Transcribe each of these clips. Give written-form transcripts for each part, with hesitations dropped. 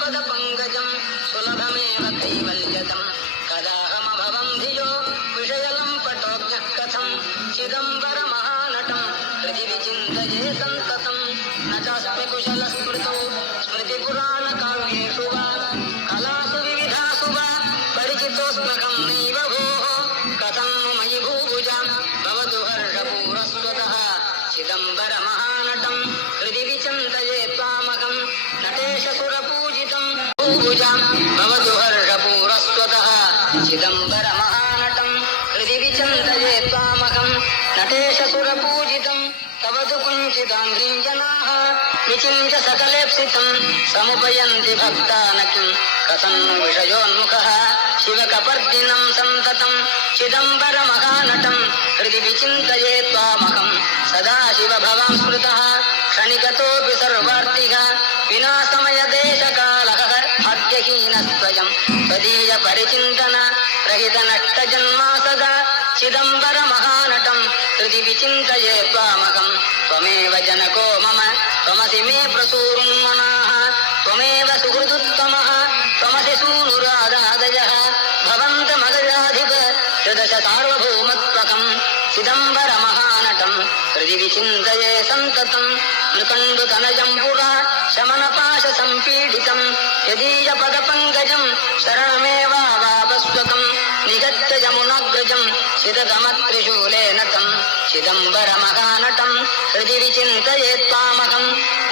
पद पंकजं सुलभमेव कैवल्यदं कदाहमभवं धियो विषयलं पटोज्ञः कथं चिदंबरमहानटं हृदि विचिन्तये सन्ततं न चास्मि कुशलस्मृतौ स्मृतिपुराणकाव्येषु वा कलासु विविधासु वा परिचितोऽस्म्यहं नैव भोः कथं मयि भूभुजां भवतु हर्षपूरस्वतः चिदंबरमहानटं हृदि विचिन्तये त्वामहं नटेशसुरपूजितं भूभुजां भवतु हर्षपूरस्वतः चिदंबरमहानटं हृदि विचिन्तये त्वामहं नटेशसुरपूजितं तव तु कुञ्चिताङ्घ्रिं जनाः विचिन्त्य सकलेप्सितं समुपयन्ति भक्तानकिं कथं विषयोन्मुखः शिवकपर्दिनं सन्ततं चिदंबरमहानटं हृदि विचिन्तये त्वामहं सदा शिवभवां स्मृतः क्षणिकतोऽपि सर्वार्थिः विना समयदेशकालः भाग्यहीनस्त्वयं त्वदीयपरिचिन्तन रहितनष्टजन्मा सदा चिदंबरमहानटं हृदि विचिन्तये त्वामहं त्वमेव जनको मम त्वमसि मे प्रसूरुन्मनाः त्वमेव सुहृदुत्तमः त्वमसि सूनुरादादयः भवन्तमगजाधिप त्रिदश सार्वभौमत्वकं चिदंबरमहानटं हृदि विचिन्तये सन्ततं नृकण्डुतनजं पुरा शमनपाशसम्पीडितं यदीयपदपङ्कजं शरणमेवावापस्वकं निगत्य यमुनाग्रजं चिदगमत्रिशूलेन तं चिदंबरमहानटं हृदि विचिन्तये त्वामहम्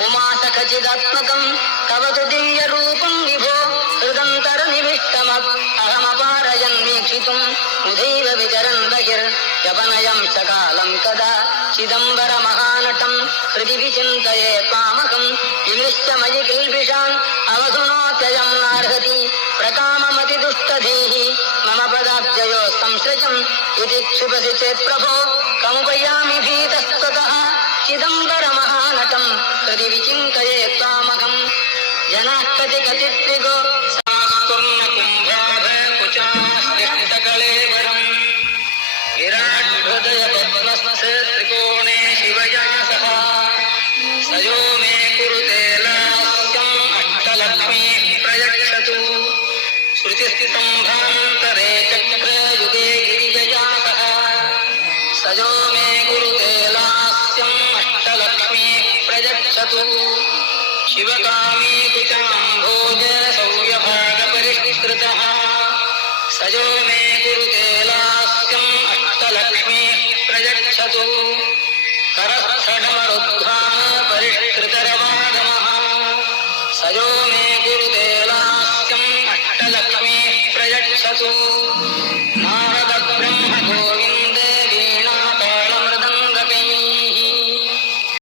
उमासखचिदात्मकं तव तु दिव्यरूपं विभो हृदन्तरनिविष्टमहमपारयन्वीक्षितुम् उदैव विचरन् बहिर्यपनयं सकालं कदा चिदंबरमहानटं हृदि विचिन्तये त्वामहं विमृश्य मयि किल्बिषान् अवधुनोत्ययं नार्हति प्रकाममतिदुष्टधीः मम पदाब्जयो संसृजम् इति क्षिपसि चेत् प्रभो कमुपयामि भीतस्ततः चिदंबरमहानटं हृदि विचिन्तये त्वामहं जनाः कति कतित्रिगो कुचास्तिष्ठकलेवरम् विराट्हृदयपद्मस्य त्रिकोणे शिवया सह सयो मे कुरुते लास्यम् अष्टलक्ष्मीः प्रयच्छतु श्रुतिस्तम्भान्तरे चक्रयुगे गिरिजया सह सयो मे कुरुते लास्यम् अष्टलक्ष्मीः प्रयच्छतु शिवकामी कुचाम्भोज सौर्यभागपरिष्कृतः सयो मे कुरुते लास्यम् अष्टलक्ष्मीः प्रयच्छतु करस्थडमरुद्ध्वान परिष्कृतरवागमः सयो मे कुरुते लास्यम् अष्टलक्ष्मीः प्रयच्छतु